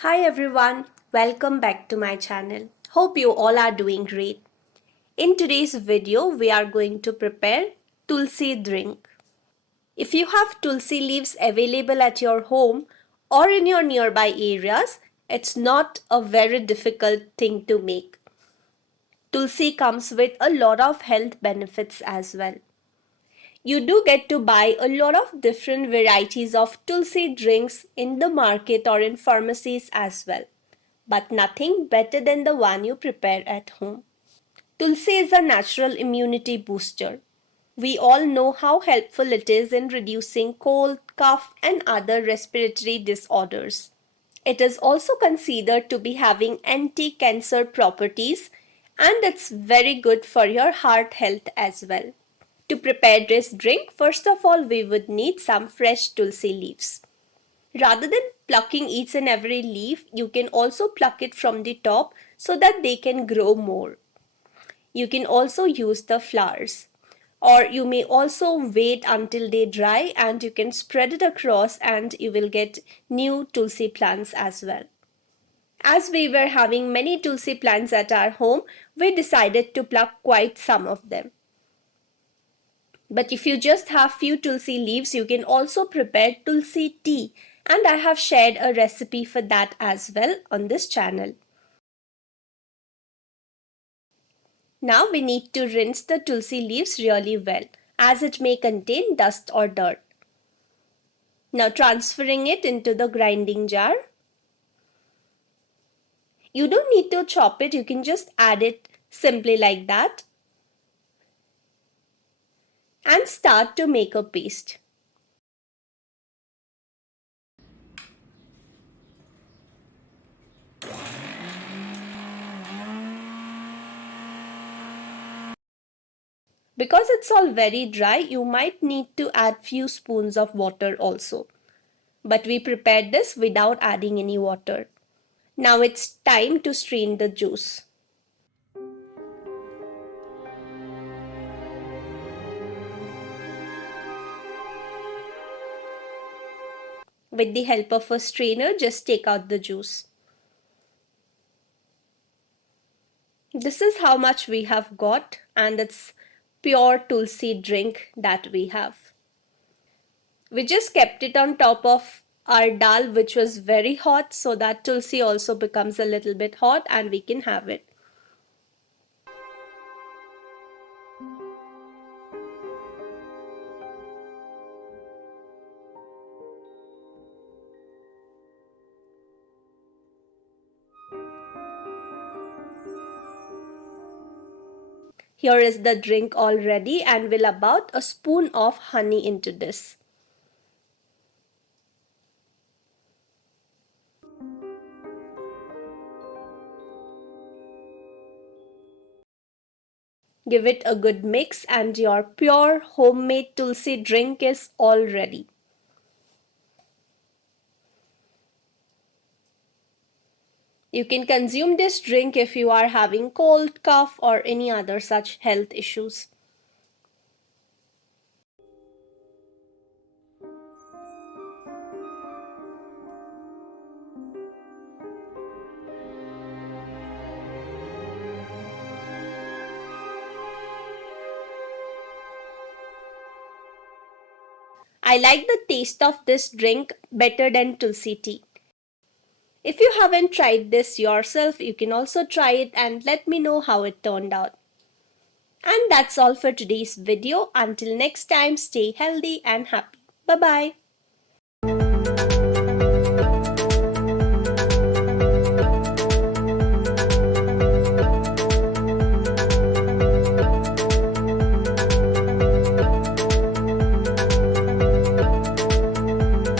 Hi everyone, welcome back to my channel. Hope you all are doing great. In today's video, we are going to prepare Tulsi Drink. If you have Tulsi leaves available at your home or in your nearby areas, it's not a very difficult thing to make. Tulsi comes with a lot of health benefits as well. You do get to buy a lot of different varieties of Tulsi drinks in the market or in pharmacies as well, but nothing better than the one you prepare at home. Tulsi is a natural immunity booster. We all know how helpful it is in reducing cold, cough, and other respiratory disorders. It is also considered to be having anti-cancer properties, and it's very good for your heart health as well. To prepare this drink, first of all, we would need some fresh Tulsi leaves. Rather than plucking each and every leaf, you can also pluck it from the top so that they can grow more. You can also use the flowers. Or you may also wait until they dry and you can spread it across and you will get new Tulsi plants as well. As we were having many Tulsi plants at our home, we decided to pluck quite some of them. But if you just have few Tulsi leaves, you can also prepare Tulsi tea, and I have shared a recipe for that as well on this channel. Now we need to rinse the Tulsi leaves really well, as it may contain dust or dirt. Now transferring it into the grinding jar. You don't need to chop it, you can just add it simply like that and start to make a paste. Because it's all very dry, you might need to add few spoons of water also. But we prepared this without adding any water. Now it's time to strain the juice. With the help of a strainer, just take out the juice. This is how much we have got, and it's pure Tulsi drink that we have. We just kept it on top of our dal, which was very hot, so that Tulsi also becomes a little bit hot and we can have it. Here is the drink all ready, and we'll about a spoon of honey into this. Give it a good mix and your pure homemade Tulsi drink is all ready. You can consume this drink if you are having cold, cough, or any other such health issues. I like the taste of this drink better than Tulsi tea. If you haven't tried this yourself, you can also try it and let me know how it turned out. And that's all for today's video. Until next time, stay healthy and happy. Bye bye.